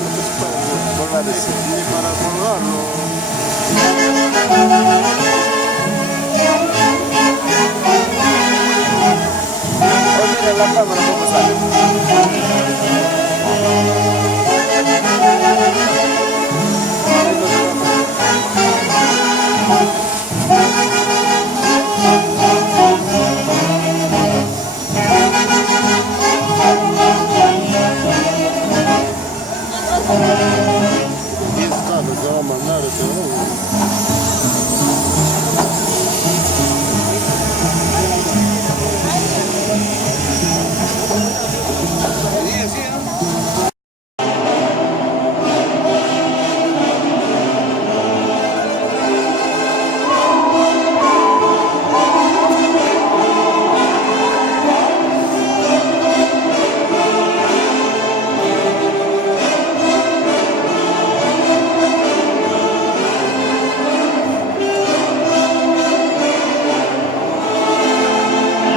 lo que se puede colgar ese. Ni para colgarlo. Mira la cámara cómo sale. Y está lo que va a mandar ese hombre.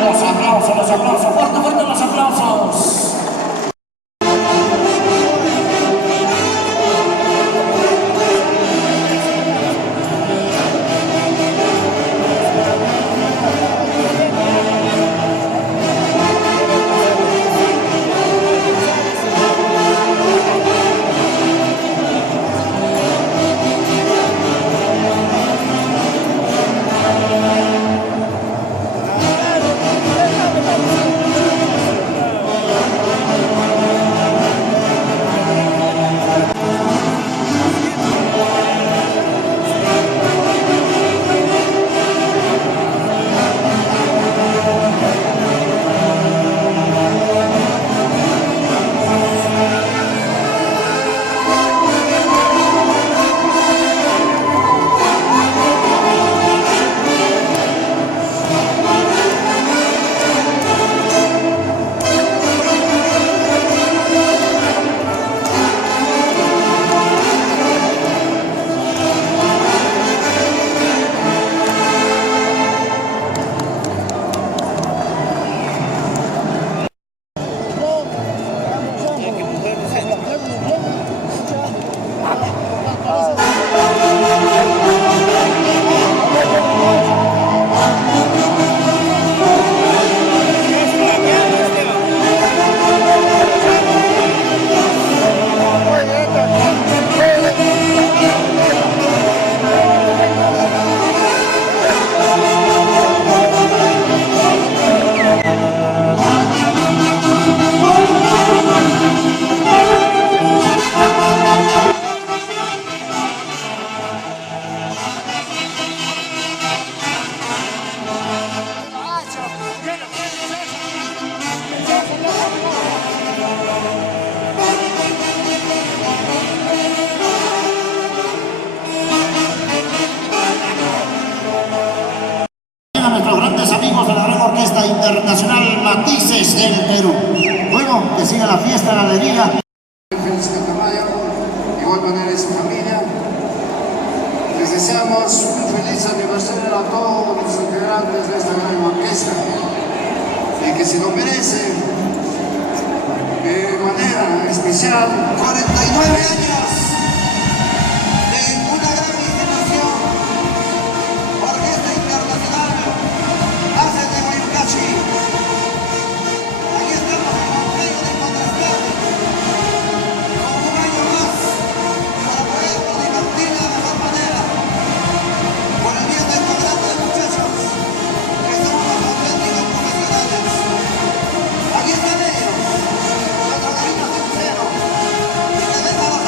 Los aplausos, fuerte, fuerte los aplausos. Internacional Matices del Perú. Bueno, que siga la fiesta, la alegría. Feliz Catamayo, de igual manera y su familia. Les deseamos un feliz aniversario a todos los integrantes de esta gran orquesta y que se lo merece de manera especial 49 años. Aquí están ellos, nuestro cariño sincero, y que den a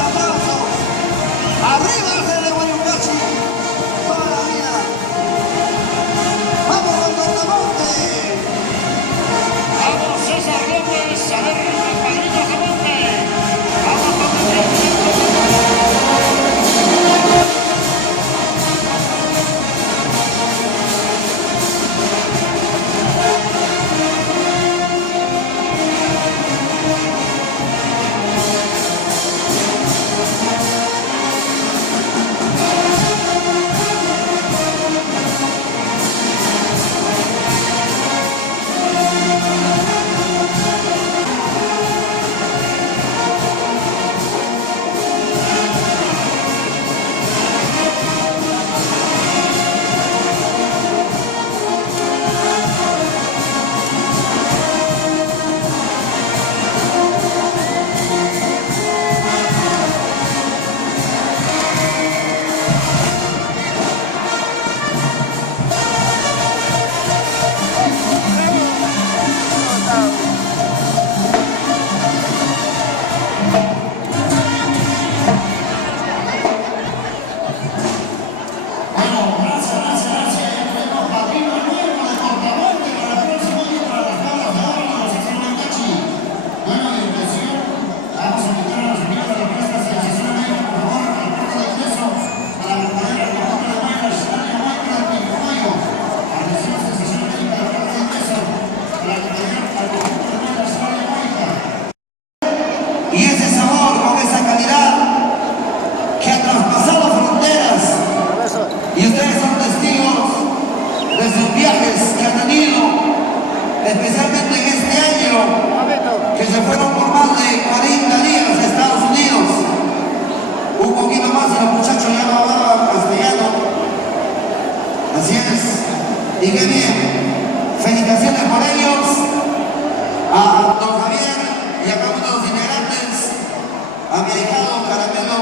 caramelo,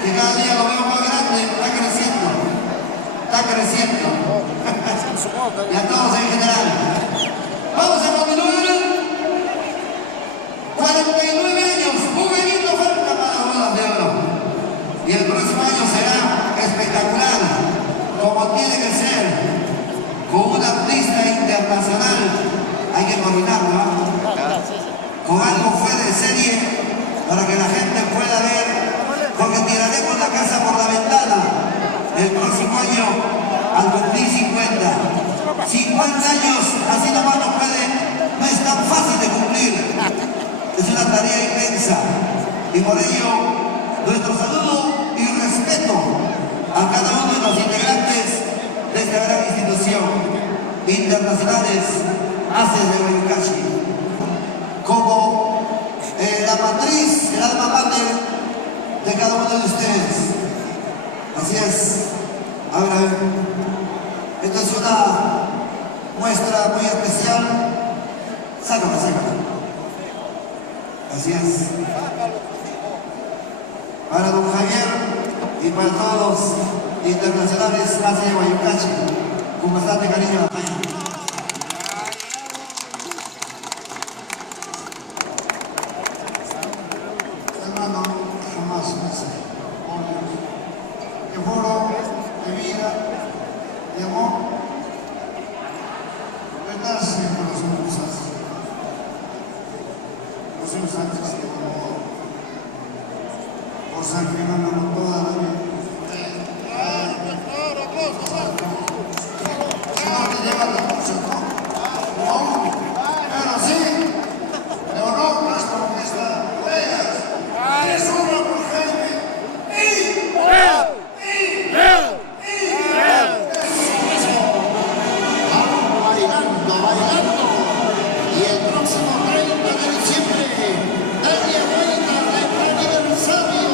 que cada día lo veo más grande, está creciendo. Está creciendo. Y a todos en general. Vamos a continuar. 49 años, juvenil falta para las bodas de oro. Y el próximo año será espectacular, como tiene que ser, con una pista internacional. Hay que coordinarlo, ¿no? Con algo fuera de serie, para que la gente pueda ver, porque tiraremos la casa por la ventana el próximo año al cumplir 50. 50 años, así nomás no es tan fácil de cumplir. Es una tarea inmensa y por ello nuestro saludo y respeto a cada uno de los integrantes de esta gran institución internacionales haces de Guayucachi, como la matriz, el alma mater de cada uno de ustedes. Así es. A ver. Esta es una muestra muy especial. Sácala. Así es. Para don Javier y para todos los internacionales hace de Guayucachi, con bastante cariño. Hermano, jamás pensé, por Dios, que foro de vida, de amor, retarse con las musas. Antes que por sacrificarnos toda la vida. Si no te llevan de mucho, no. Pero sí, de honor las conquistas bellas. Es una por bailando. Y el próximo 30 de diciembre, aniversario.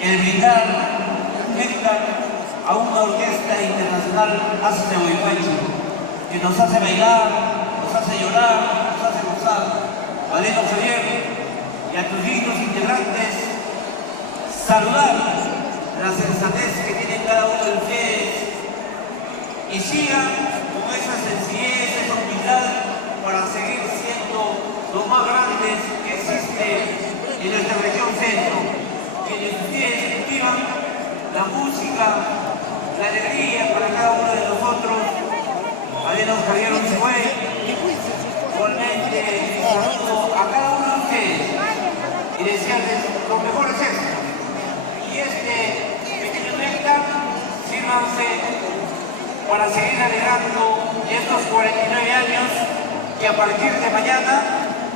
el brindar mezcla a una orquesta internacional Hazte Huayhuachi, que nos hace bailar, nos hace llorar, nos hace gozar. Valeno Javier y a tus dignos integrantes, saludar la sensatez que tienen cada uno de ustedes y sigan con esa sencillez, esa humildad para seguir siendo los más grandes que existe en nuestra región centro. Quienes ustedes cultivan la música, la alegría para cada uno de nosotros. Valeno Javier Unzué, igualmente saludo a cada uno de ustedes y desearles los mejores éxitos. Y este pequeño néctar, sírvanse para seguir alegrando estos 49 años que a partir de mañana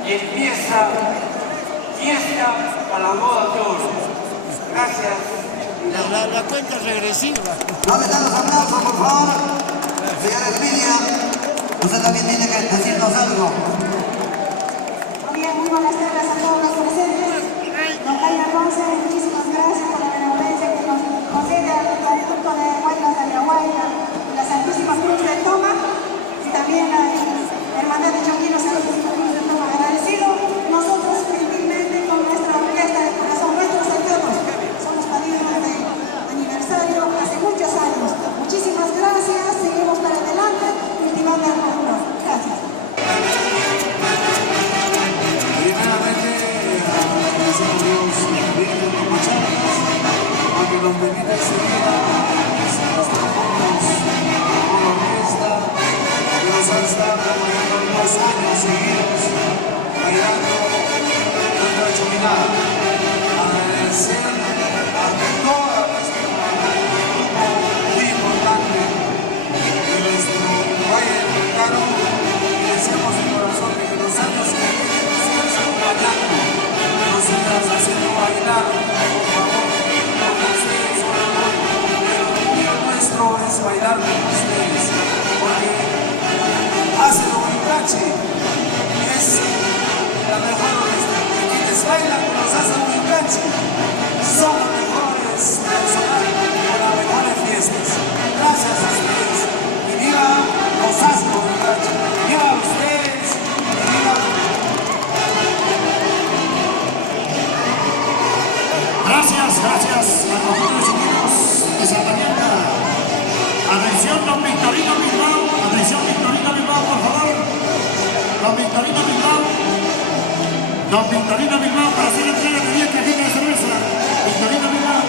empieza fiesta para las bodas de oro. Gracias. La cuenta regresiva. ¿Dónde están los aplausos, por favor? Señora Emilia, usted también tiene que decirnos algo. Muy bien, muy buenas tardes a todos los presentes. Don Jaime Ponce, muchísimas gracias por la benevolencia que nos concede al conjunto de Huaylas de Ayahuayla y la Santísima Cruz de Toma, y también a la Hermandad de Choquino Santísima Cruz de Toma. Agradecido nosotros gentilmente con nuestra orquesta de corazón, nuestros hermanos. Somos padrinos de aniversario hace muchos años. Muchísimas gracias, seguimos para adelante, cultivando el mundo. Gracias. Primeramente, agradecemos a Dios bien de los muchachos, porque los benditos enseguida se nos trabajamos con la orquesta que nos ha estado acompañando 2 años seguidos, bailando nuestra chominada. Agradecer a toda nuestra grupo muy importante de nuestro Valle del Vulcano, y deseamos de corazón que los años que vienen nos sigas acompañando, nos sigas haciendo bailar, por favor, porque ustedes son el orgullo nuestro es bailar con ustedes, porque Hazte Huayhuachi es la mejor orquesta, y quienes bailan con los Hazte Huayhuachi son los mejores personajes con las mejores fiestas. Gracias a ustedes y viva los Hazte Huayhuachi, viva ustedes y viva. Gracias a los chiquitos de Santa Marta. Atención, don Victorino Bilbao. Atención, Victorino Bilbao, por favor. Don Victorino Bilbao. Don Victorino Bilbao para hacer entrega de 10 cajitas de cerveza. Victorino Bilbao.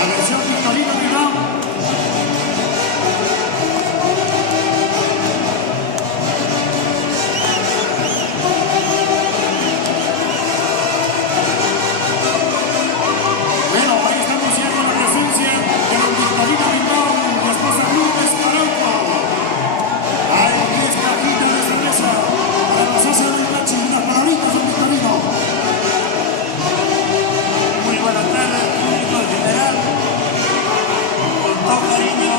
Atención, Victorino Bilbao. Bueno, ahí estamos ya con la presencia de don Victorino Bilbao, la esposa Lourdes Paranco. Hay 10 cajitas de cerveza para los Hazte Huayhuachi. Unas palabritas, don Victorino. Muy buenas tardes, público en general. Con todo cariño,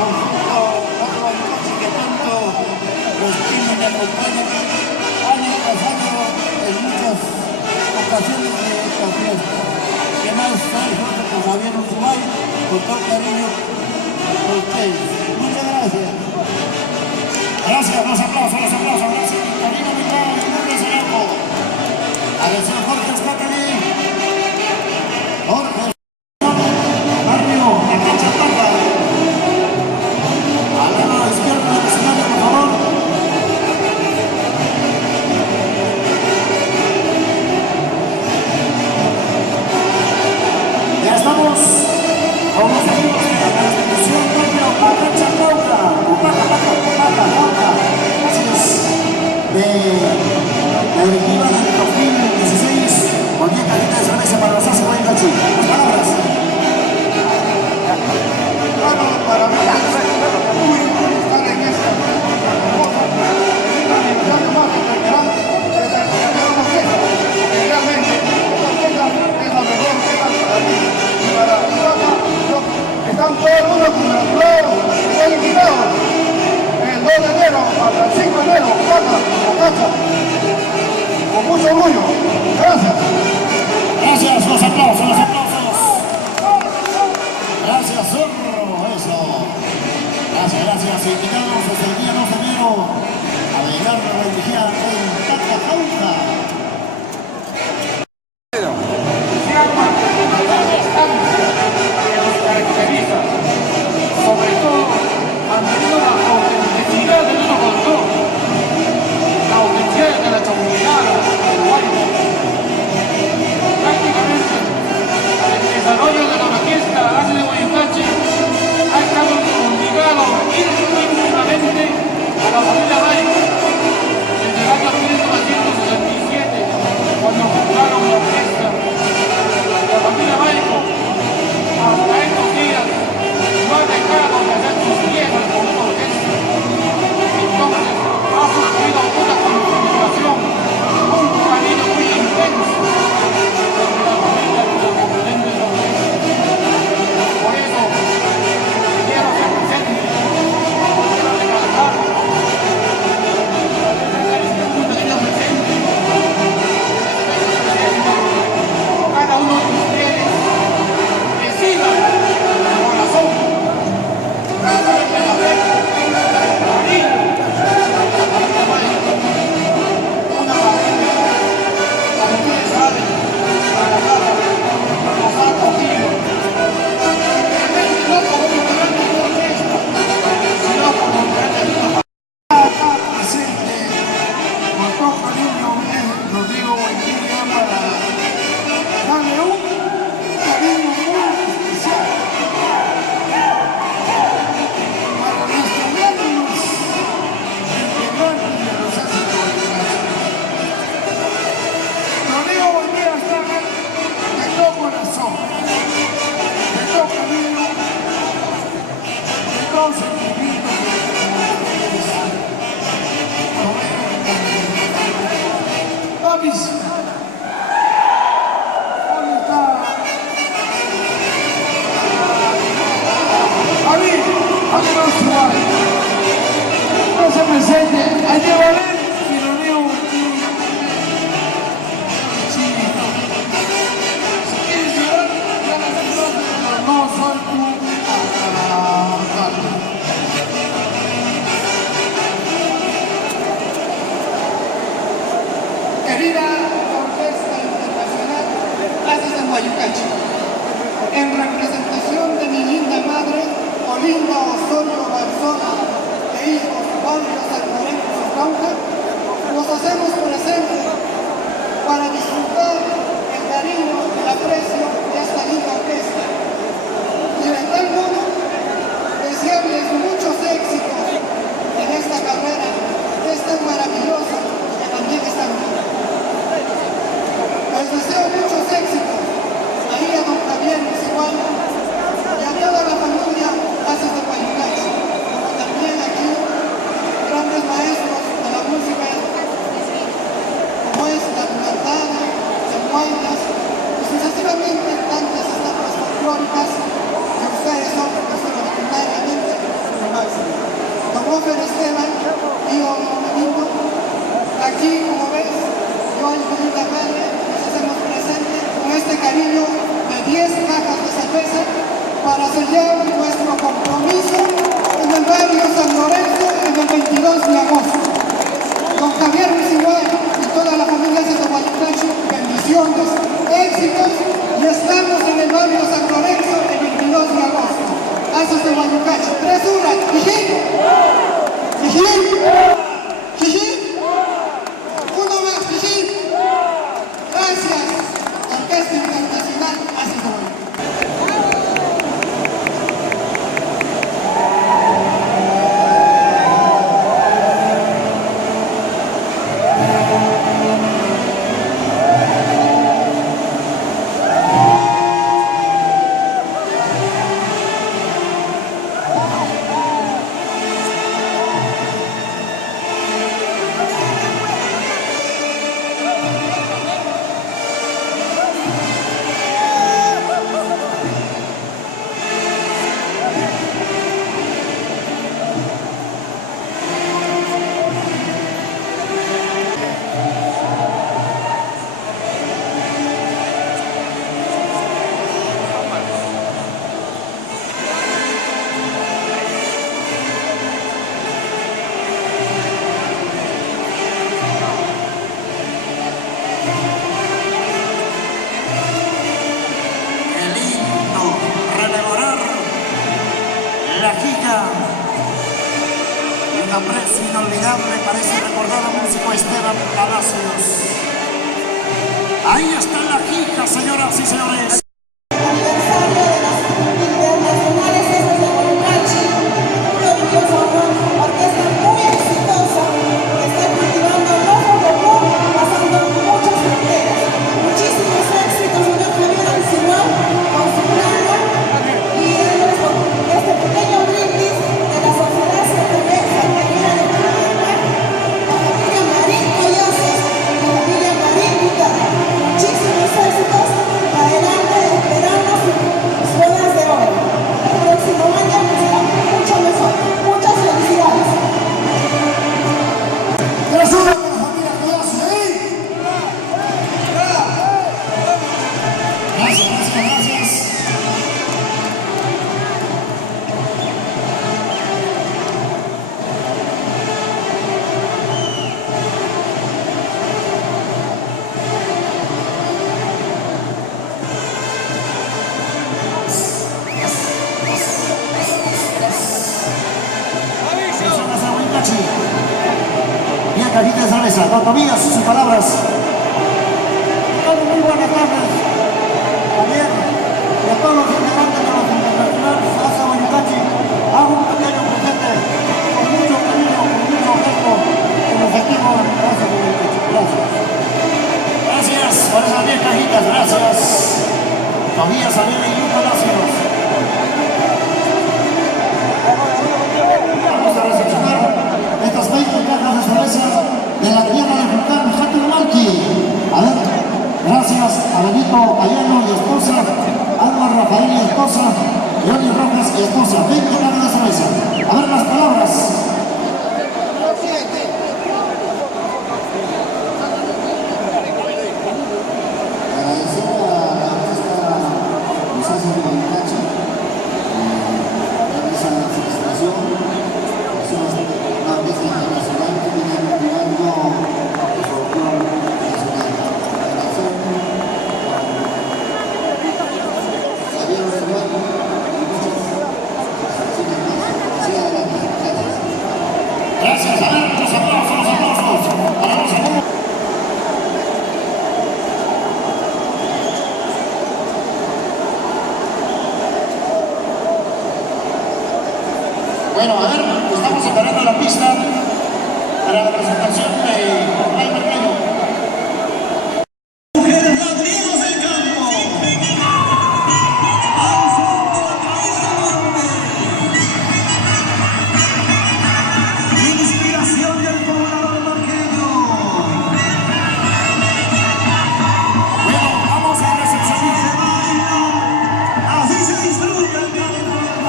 conjunto Hazte Huayhuachi que tanto los tienen y acompañan año tras año en muchas ocasiones de esta fiesta. Que más tarde con Javier Unzué, con todo cariño a ustedes. Muchas gracias. Gracias, los aplausos, gracias Victorino Bilbao y Lourdes Paranco. Atención, Jorge Escateli. Jorge Barrio, de Cachapata. Al lado izquierdo del escenario, por favor. Ya estamos con los amigos de la institución Doña Paca Chapauca. Paca. Así es. Huacho. Con mucho orgullo. Gracias. Gracias, los aplausos, los aplausos. Gracias, Zorro, eso. Gracias, gracias. Invitados desde el día 2 de enero a bailar la religía en Tacajauca. Sobre todo, manteniendo la autenticidad de nuestro folclore, la autenticidad de la chamullada, del guayno. Prácticamente, el desarrollo de la orquesta Haces de Guayucache ha estado ligado íntimamente a la familia Maico, desde el año 1967, cuando fundaron la orquesta. La familia Maico, hasta estos días, no ha dejado de hacer sus piezas con una orquesta. Entonces ha surgido una configuración, un camino muy intenso entre la familia y los componentes de la orquesta. Por eso quiero ser presente para recalcar un pequeño presente cada uno de ustedes reciba el corazón. Querida Orquesta Internacional Haces de Guayucache, en representación de mi linda madre, Olinda Osorio Barzona, e hijos Barrio San Lorenzo Cauca, nos hacemos presentes para disfrutar el cariño y el aprecio de esta linda orquesta. Y de tal modo, desearles muchos éxitos en esta carrera que es tan maravillosa y que también es tan linda. Les deseo muchos éxitos ahí a don Javier Igual y a toda la familia Haces de Guayucache, como también aquí grandes maestros de la música como es la Tunantana, Chamuaynas y sucesivamente tantas estatuas folclóricas que ustedes son extraordinariamente lo máximo. Don Ofer Esteban, tío Domingo, aquí como ves, yo y mi linda madre nos hacemos presentes con este cariño de 10 cajas de cerveza para sellar nuestro compromiso en el barrio San Lorenzo en el 22 de agosto. Don Javier Igual y toda la familia de Guayucache, bendiciones, éxitos, y estamos en el barrio San Lorenzo el 22 de agosto. Haces de Guayucache, 3 horas, ¡Jijí! ¡Jijí! ¡Jijí! ¡Uno más, ¡Jijí! Gracias, Orquesta Internacional Haces de Guayucache. inolvidable para ese recordado músico Esteban Palacios. Ahí está la quija, señoras y señores. Aniversario de los internacionales esos de Huaycachi, una orgullosa orquesta muy exitosa que está cultivando el rojo común, pasando muchas fronteras. Muchísimos éxitos, señor Javier Alcimal, con su plano y este pequeño brindis de la Sociedad Santanera de Panamá, la familia Marín Collazos y la familia Marín Guitarra. Muchísimos éxitos, adelante, esperamos sus bodas de oro. El próximo año será mucho mejor. Muchas felicidades. ¡Gracias a la familia Collazos! Gracias. Bien, cajita de cerveza. Don Tobías, sus palabras. Muy buenas tardes, Javier, y a todos los integrantes de los internacionales Asa Huaycachi. Hago un pequeño presente con mucho cariño, con mucho afecto, en los equipos de Asa Huaycachi. Gracias. Gracias por esas 10 cajitas, gracias. Tobías, Javier y Luis Palacios. Vamos a recepcionar estas 20 cajas de cerveza de la tierra del volcán Jatumalqui. A ver, gracias a Benito Ayano y esposa, Alma Rafael y esposa, Johnny Rojas y esposa. 20 cajas de cerveza. A ver las palabras. Agradecer a la orquesta Los Asa de Huaycachi, realizan la felicitación. Es una orquesta internacional que viene cultivando el folclore nacional. Agradecer Javier Alcimal y muchas felicitaciones más. Siga adelante. Gracias. Gracias, a ver, los aplausos para los amigos. Bueno, a ver, estamos separando la pista para la presentación de Ray Mercado. Mujeres ladridos del campo. Inspiración del poblador marqueño. Bueno, vamos a recepcionar Así se disfruta el carnaval.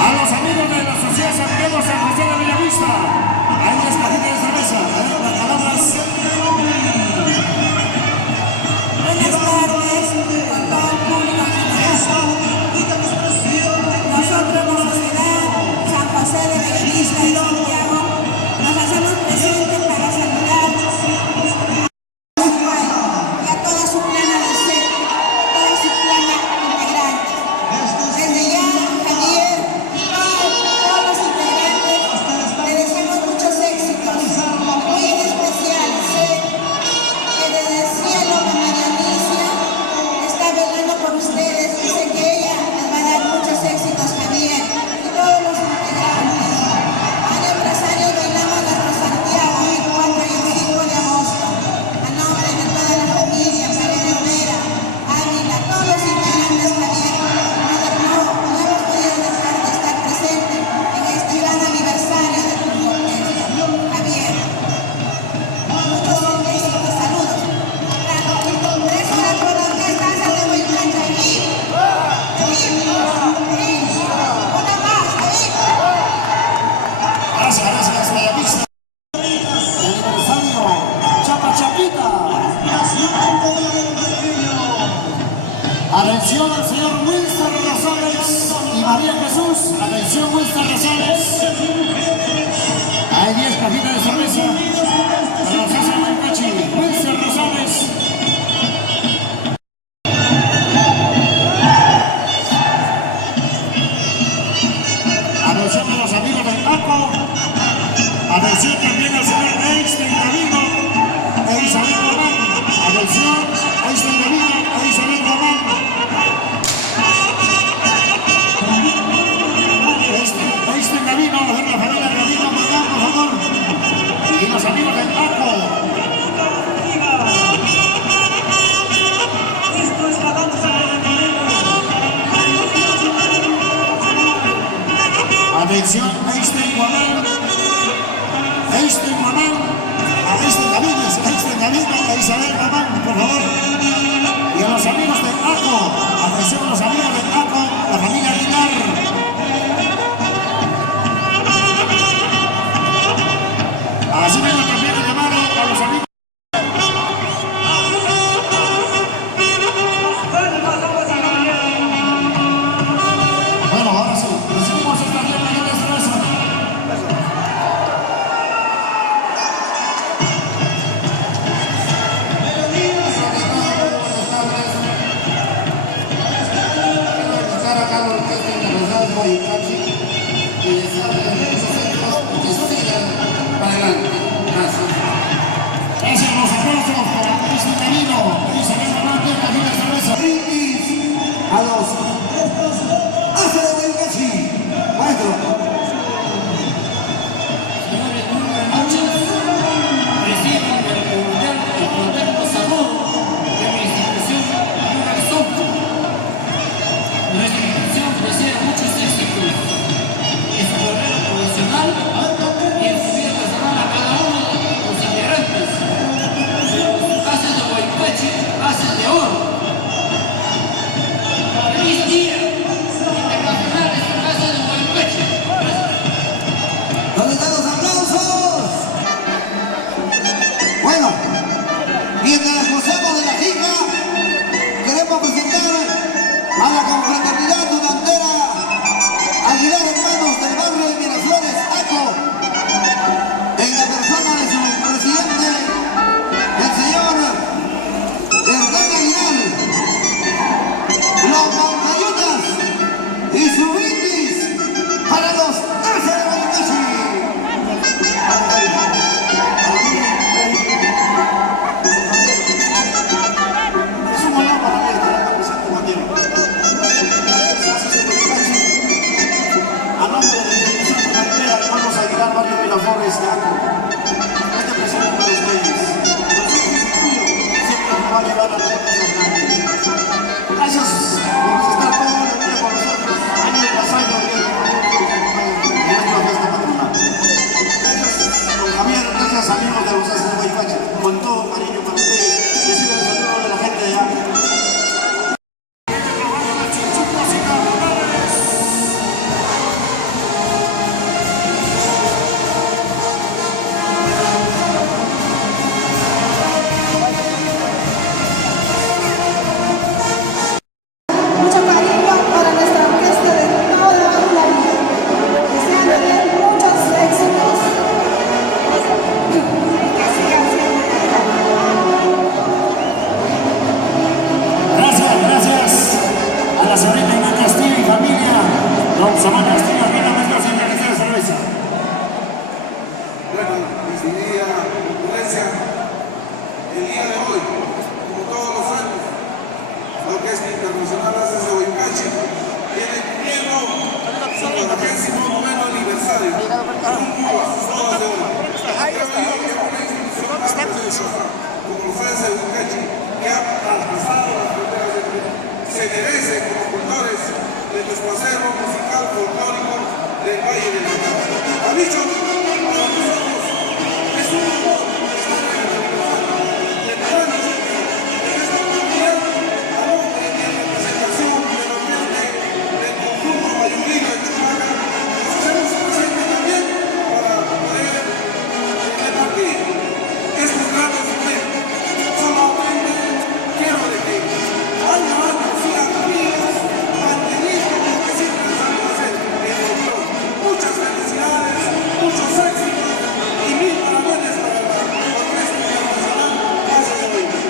a los amigos de la Sociedad Santiago San José de Bellavista. Hay unas cajitas de cerveza. A ver, las palabras. Buenas tardes a todo el público en general. Nosotros, la Sociedad San José de Bellavista y Santiago, nos hacemos presentes para saludar y a toda su plana de ser, a toda su plana integrante. Desde ya, Javier, todos los integrantes, le deseamos muchos éxitos, muy en especial, sé que desde el cielo María Alicia está velando por ustedes y sé que ella les va a dar muchos éxitos, Javier, y todos los integrantes. Aniversarios bailamos nuestro Santiago el 4 y el 5 de agosto. A nombre de toda la familia, María Herrera, Ávila, todos los integrantes, Javier, no hemos podido dejar de estar presente en este gran aniversario de tu orquesta. Javier, muchos éxitos, saludos. 3 horas por la orquesta Asa de Huaycachi. Una más, Gracias, Bellavista. El aniversario, Chapa Chapita. Atención al señor Winston Rosales y María Jesús. Atención, Winston Rosales. Hay 10 cajitas de cerveza para los Asa de Huaycachi. Winston Rosales. Atención a los amigos del Taco. Atención que Isabel Mamán, por favor. Y a los amigos de ACO, atención a los amigos de ACO, la familia Aguilar. Así mismo también el llamado a los amigos. Bueno, ahora sí, recibimos esta tierra de cerveza. Gracias a los aplausos para Cristian Camino, Isabel Mamán, tierra de cerveza. Brindis a los Hace de Huaycachi. Maestro. Señores, muy buenas noches. Reciban el fraterno saludo de mi institución Corazón. Nuestra institución desea muchos éxitos en su carrera profesional y en su vida personal a cada uno de los integrantes de los Haces de Huaycachi, Haces de Oro. ¡Feliz Día Internacional de los Haces de Huaycachi! ¿Dónde están los aplausos? Bueno, mientras gozamos de la cifra, queremos presentar a la confraternidad durantera Aguilar Hermanos del barrio de Miraflores, ACO, en la persona de su presidente, el señor Hernán Aguilar, los Mancayutas y su brindis para los Haces de Huaycachi. Es un honor para mí estar acá presente, Juan. A nombre de la institución durantera Hermanos Aguilar, barrio Miraflores de ACO, este presente para ustedes. Siempre nos va a ayudar a la gente. Gracias por estar todo el día con nosotros, año tras año, en nuestra fiesta patronal. Gracias, don Javier, gracias amigos de los Haces de Huaycachi, con todo cariño para ustedes, reciban el saludo de la gente de ACO. Mucho cariño para nuestra orquesta de toda la vida. Desean tener muchos éxitos. Que sigan siempre Gracias a la señorita Ina Castillo y familia, don Samán Castillo, aquí en la mesa sin realizar cerveza. Bueno, decidida concurrencia, el día de hoy, como todos los años, la Orquesta Internacional Haces de Huaycachi tiene cumpliendo su 49º aniversario. Rumbo a sus bodas de oro. Creo yo que una institución tan prestigiosa como los Haces de Huaycachi, que ha traspasado las fronteras del mundo, se merece como cultores de nuestro acervo musical folclórico del Valle del Cauca. Ha dicho, para nosotros es un honor estar en el aniversario de hermanos en esta oportunidad, a nombre y en representación de la orquesta del conjunto mayurino de Chumaca, nos hacemos presentes también para poder repartir estos grandes momentos. Solamente quiero de que año a año sigan vivas, manteniendo lo que siempre saben hacer, el folclore. Muchas felicidades, muchos éxitos y mil parabienes para la Orquesta Internacional Haces de Huaycachi.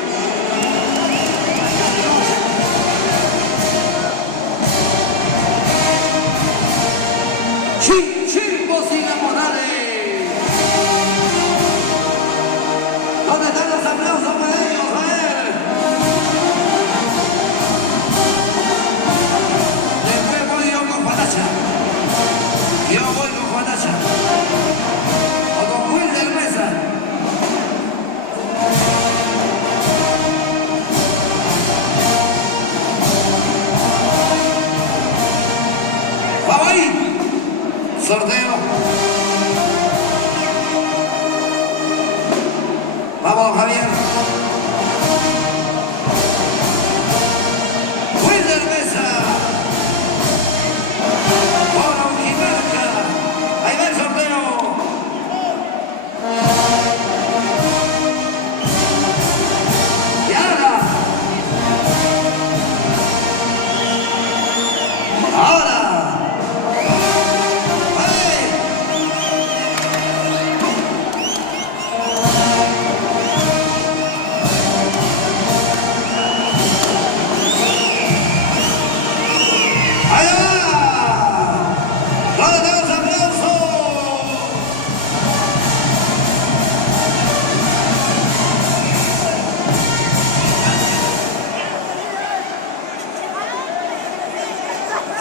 Chimbos inamorables. ¿Dónde están los aplausos para ellos? A ver. Después voy yo con Juanacha. Yo voy con Juanacha. O con Wilder Mesa. Vamos ahí. Sorteo. Vamos, Javier.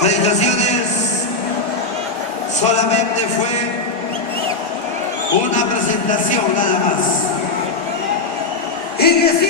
Felicitaciones. Solamente fue una presentación nada más. Y que sí.